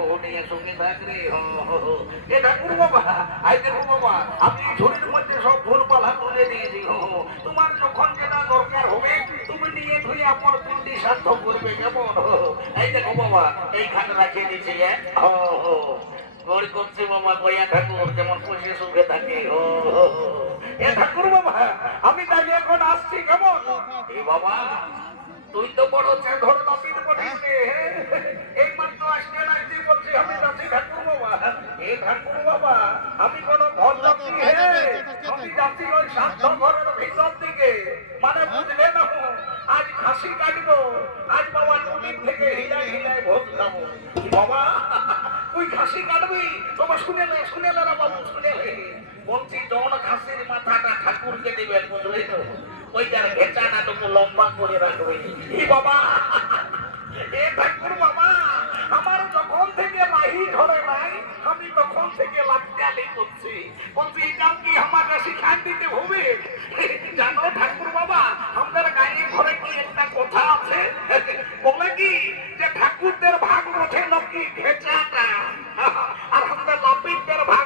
বাবা বেটা বহু নিয়ে সুখে থাক রে এ ঠাকুর বাবা আই দেখো বাবা আমি ঝুড়ির মধ্যে সব ফুল পালা তুলে দিয়েছি তোমার যখন যেটা দরকার হবে তুমি নিয়ে ধুয়ে আমার পিন্ডি সাধ্য করবে কেমন এই দেখো বাবা এইখানে রাখিয়ে দিয়েছি গড়ি করছি বাবা গয়া ঠাকুর যেমন খুশি সুখে থাকি ও এ ঠাকুর বাবা আমি তাহলে এখন আসছি কেমন এ বাবা তুই তো বড় ধর নাপিত বলিস এই আমি কোন যাচ্ছি আমি যাচ্ছি ওই ঘরের ভিতর দিকে। মানে বুঝলে না আজ খাসি কাটবো আজ বাবা নদীর থেকে হিলাই হিলাই ভোগ খাব। বাবা তুই খাসি কাটবি? তোমার শুনে নে শুনে নে বাবু শুনে বলছি জন খাসির মাথাটা ঠাকুরকে দিবেন বুঝলি তো? ওইটার ঘেচাটা তোকে লম্বা করে রাখবে। বাবা এ ঠাকুর বাবা আমার যখন থেকে মাহি ধরে নাই আমি তখন থেকে লাগালি করছি। বলছি, এটা কি আমাকে শিখান দিতে হবে? জানো ঠাকুর বাবা, আমাদের গায়ে ঘরে কি একটা কথা আছে? বলে কি যে ঠাকুরদের ভাগ ওঠে নাকি ঘেচাটা আর আমাদের লাপিতদের ভাগ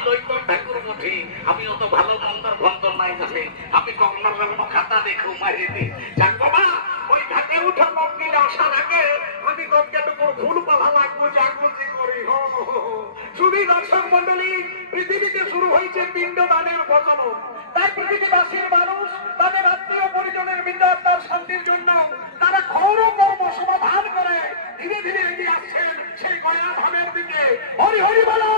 আমি ঠাকুর বঠি আমি অত ভালো মন্দর ভন্দর নাই জানি। আমি কখনো কখনো খাতা দেখে দিই যাক বাবা, ওই ঘাটে উঠে মন্দিরে, আসার আগে আমি গজ্ঞাটুকুর ভুল পালা লাগবো জাগরতি করি। হো। শুধু দর্শক মন্ডলী পৃথিবীতে শুরু হয়েছে পিণ্ড দানের বচন তাই পৃথিবীবাসীর মানুষ, তাদের আত্মীয় পরিজনের বিদ্যাত্মার শান্তির জন্য তারা ঘোর কর্ম সমাধান করে। ধীরে ধীরে এগিয়ে আসছেন সেই গয়া ধামের দিকে। হরি হরি বলো!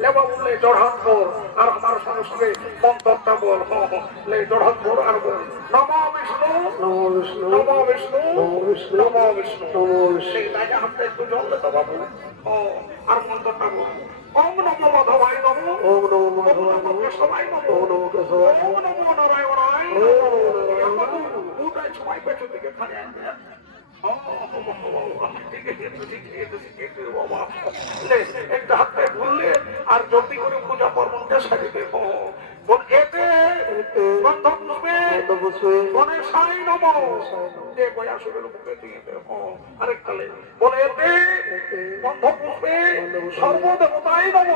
লে বাবু লে জড়হাত কর আর আমার সঙ্গে মন্ত্রটা বল লে জড়হাত কর আর বল নম বিষ্ণু নমো বিষ্ণু নম বিষ্ণু নমো বিষ্ণু নম বিষ্ণু নমো বিষ্ণু তাই হাতে একটু জল তো বাবু ও আর মন্ত্রটা বল ওম নমো মাধবায় নমো ওম নমো ওম মাধবায় নমো নমঃ নমো ওম নমো কেশবায় ওম নমো পেছন দিকে একটা হাতে বললে আর জলদি করে পূজা পর্বণটা সারিবে এতে এতে গন্ধ পুষ্পে গন্ধপুষ্পে বনে সাই নম যে গয়াসুরের মুখে দিয়ে দে ও, আরেকটা লে বলে এতে এতে গন্ধ পুষ্পে গন্ধপুষ্পে সর্বদেবতাই নম।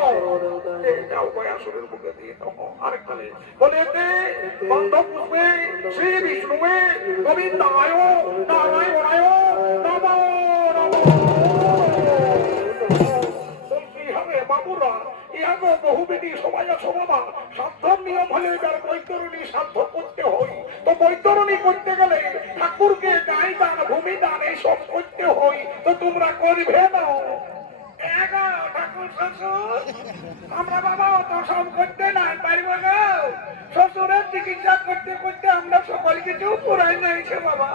যাও গয়াসুরের মুখে দিয়ে দাও ও, আরেকটা লে বলে এতে গন্ধ পুষ্পে শ্রী বিষ্ণুয়ে গোবিন্দায় নারায়ণায় নম বলছি হবে বাবুরা ইহাগো বহু বেটি সবাই আছো সাধ্য নিয়ম হলে তার বৈতরণী সাধ্য করতে হই তো বৈতরণী করতে গেলে ঠাকুরকে গাই দান ভূমি দান এইসব করতে হই তো তোমরা করবে না। আমরা বাবা সব করতে পারব না চিকিৎসা করতে করতে আমরা সকল কিছু পুরাই নিয়েছে বাবা।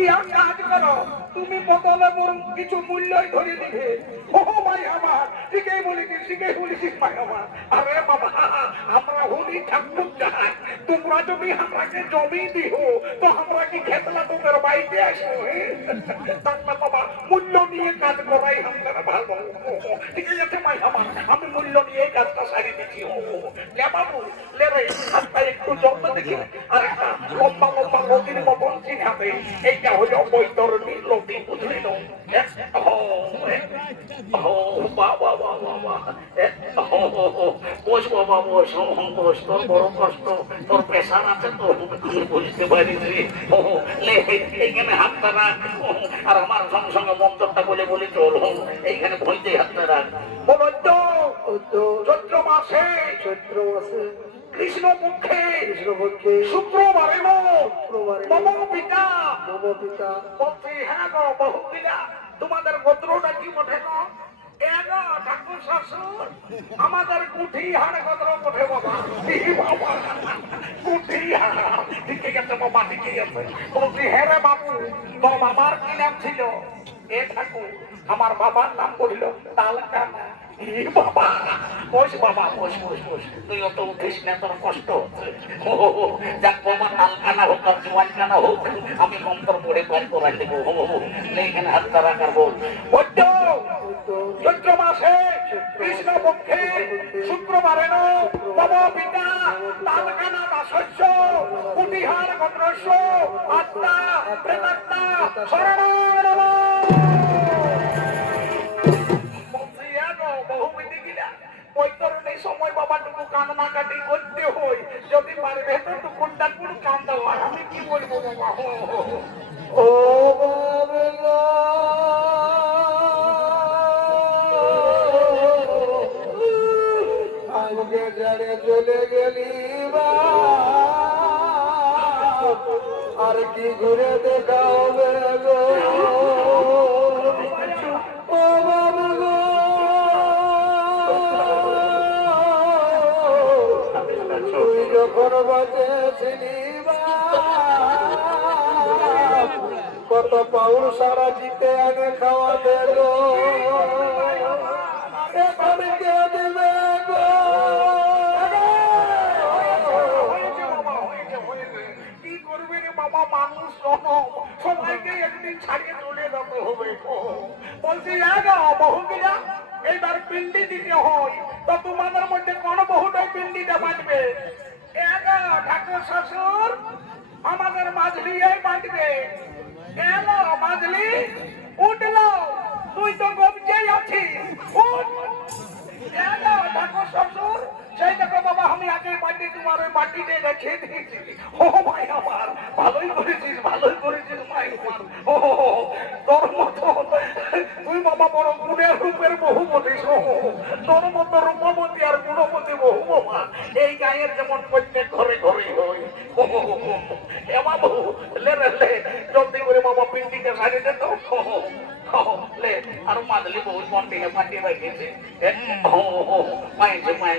ইয়া কাজ করো। তুমি বদলে বরং কিছু মূল্যই ধরে দিবে। ও ভাই আমার ভাই আমার। আরে বাবা, আমরা হলি ঠাকুর তোমরা যদি আমাকে জমি দিও, তো আমরা কি খেতলা তোমার বাড়িতে আসব বাবা, মূল্য নিয়ে কাজ করাই আমাদের ভালো। ঠিক আছে ভাই আমার, আমি মূল্য আর বুঝতে পারি রে এইখানে হাতটা রাখ আর আমার সঙ্গে সঙ্গে মন্ত্রটা বলে বলে চল এইখানে ভইতে হাতটা রাখ বলো তো চৈত্র মাসে চৈত্র মাসে। কৃষ্ণ মুখে কৃষ্ণপক্ষে শুক্রবারে শুক্রবারে মম পিতা। মম পিতা। বলছি হ্যাঁ গো বহু পিতা তোমাদের গোত্রটা কি ওঠে গো? ঠাকুর শ্বশুর আমাদের কুঠি হাড় গোত্র ওঠে বাবা। ই বাবা। কুঠি হাড় বাবা আছে বলছি হ্যাঁ রে বাবু তোর বাবার কি নাম ছিল? এ ঠাকুর আমার বাবার নাম বলিল তালকানা। বাবা বস বাবা বস বস বস তুই অত উঠিস না তোর কষ্ট যাক বাবা নালকানা হোক আর জোয়ানকানা হোক আমি মন্ত্র পড়ে পার করাই দেবো এখানে হাত তারা বৈদ্য চৈত্র মাসে কৃষ্ণ পক্ষে শুক্রবারে তব পিতা তালকানা দাসস্য কুটিহার গদ্রস্য আত্মা প্রেতাত্মা শরণ বাবাটুকু কান্না কাটি করতে হয়। যদি পারবে তো কোনটা কোন কান্দা আমি কি বলব। বাবা? কত পাউল সারা জিতে আগে খাওয়া দেব। এখানে কে করবে রে বাবা, মানুষ একদিন ছাড়িয়ে যেতে হবে কিনা এইবার পিন্ডি দিতে হয়। তো তোমাদের মধ্যে কোন শ্বশুর, আমাদের মাঝলি এই বাঁচবে এলো মাঝলি উঠল, তুই তো গমছেই আছিস ভালোই করেছিস ভালোই করেছিস ভাই মতো, তুই বাবা বড় গুণের রূপের বহুমতি তোর মতো রূপবতী আর গুণবতী বহু বাবা এই গায়ের যেমন প্রত্যেক ঘরে ঘরে হই ও এমা বহু লে রে লে জলদি করে বাবা পিন্ডিতে সারিয়ে দে তো লে আর মাদলি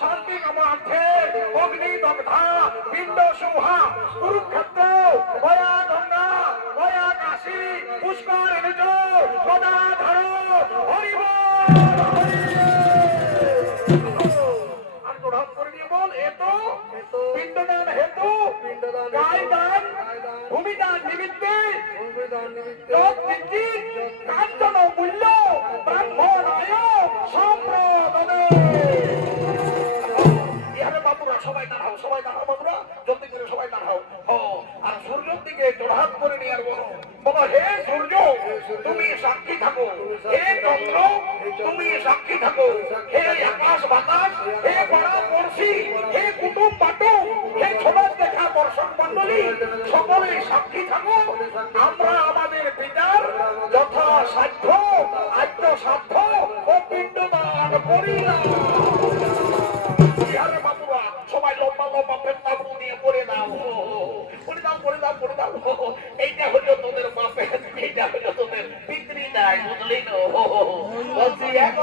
শান্তি কামার্থে অগ্নি দগ্ধা পিণ্ড সৌহা কুরুক্ষেত্র গয়া গঙ্গা গয়া কাশী পুষ্কর গদাধর হরিব আর জোড়া করে দিয়ে বল এতো পিণ্ডদান হেতু গায় দান ভূমিদান নিমিত্তে নিমিত্তে। লোক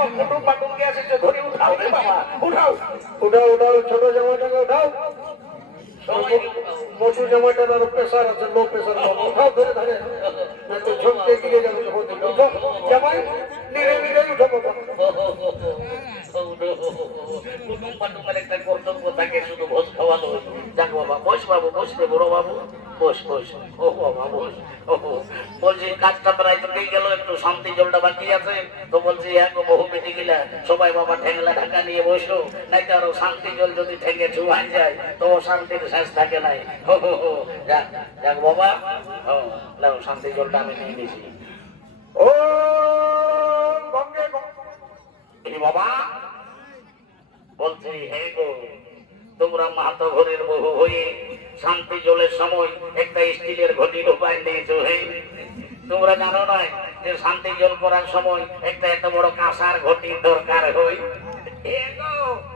কুটুম বাটুমকে এসেছে ধরে উঠাও রে বাবা উঠাও। উঠাও উঠাও ছোট জামাইটাকে উঠাও। মোটু জামাইটার আরও প্রেশার আছে লো প্রেশার উঠাও ধরে ধরে। না তো ঝুঁকতে গিয়ে যাবে উঠো জামাই নিরে নিরে উঠো বাবা কুটুম পাটুমের একটা কর্তব্য থাকে শুধু ভোজ খাওয়ানো যাক বাবা বস বাবু, বস রে বড় বাবু। বস বস। ও বাবা বস। ও বলছি, কাজটা প্রায় তো গেল, একটু শান্তি জলটা বাকি আছে। তো বলছি, এক বহু পেটে গেলে সবাই বাবা ঠেংলা ঢাকা নিয়ে বসো। নাই তো আরও শান্তি জল যদি ঠেঙ্গে ছুয়ান যায়, তো শান্তির শেষ থাকে নাই। হো হো যাক যাক বাবা। ও লাও শান্তি জলটা আমি নিয়ে নিয়েছি ও বাবা, বলছি, হে গো। তোমরা মাথা ঘরের বহু হয়ে শান্তি জলের সময় একটা স্টিলের ঘটির উপায় নিয়েছো হে। তোমরা জানো না যে শান্তি জল করার সময় একটা এত বড় কাঁসার ঘটির দরকার হে গো,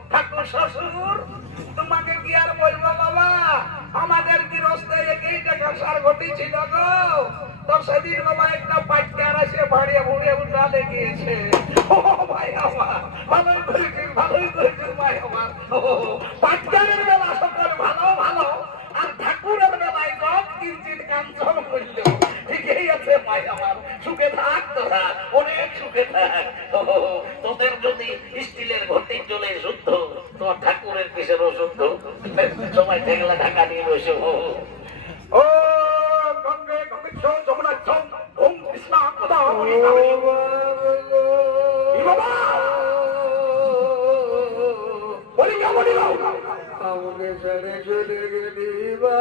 ঠাকুর, শ্বশুর! তোমাকে কি আর বলব বাবা? আমাদের গৃহস্থে একই টাকা সার ঘটি ছিল গো। তো সেদিন বাবা একটা পাইকার এসে ভাড়িয়ে ভুড়িয়ে উঠা লেগিয়েছে ও ভাই আমার, ভালোই ভালোই ভাই আমার। ও পাইকারের বেলা সকল ভালো ভালো। আর ঠাকুরের বেলায় কিঞ্চিত কাঞ্চন করল ঠিকই আছে ভাই আমার, সুখে থাক তোরা অনেক সুখে থাক। তোদের যদি স্টিলের ঘটি চলে শুদ্ধ তো ঠাকুরের কিসের অশুদ্ধ সময় ঠেকলা ঢাকা নিয়ে বসে ও ও গঙ্গে গঙ্গেশ্বর যমুনা চম ওম কৃষ্ণ কথা বলি বাবা? বলি কে বলি গাও আমাকে ছেড়ে চলে গেলি বা।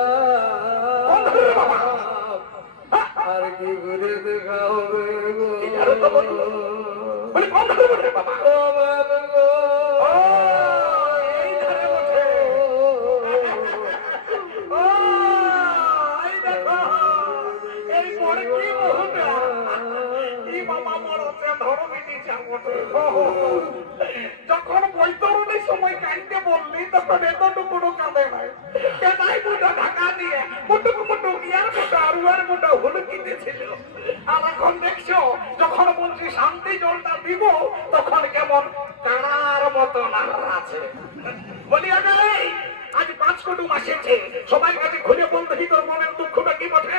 আর কি ঘুরে দেখা হবে গো? বাবা। যখন বৈতরণীর সময় কাঁদতে বললি, তখন এতটুকু কাঁদে নাই। কেনাই মুঠো ঢাকা দিয়ে মুটুকু মুটু ইয়ার মুঠো আরুয়ার মুঠো হুলুকিতে ছিল আর এখন দেখছ, যখন বলছি শান্তি জলটা দিব, তখন কেমন কানার মতো নাড়া আছে। বলি আগে আজ পাঁচ কুটুম আসেছে। সবাই কাছে খুলে বল দেখি তোর মনের দুঃখটা কি বটে?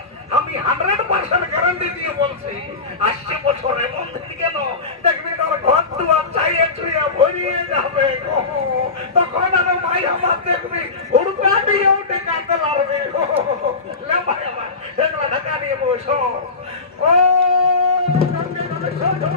আমি হান্ড্রেড পার্সেন্ট গ্যারান্টি দিয়ে বলছি আসছে বছর এমন কেন? দেখবি তোর ঘর দুয়ার চাইয়ে চুইয়ে ভরিয়ে যাবে। তখন আমার ভাই আমার দেখবি, হুড়কা দিয়ে উঠে কাঁদতে লাগবে লে ভাই আমার ঢাকা নিয়ে বসো। ও শান্তি শান্তি।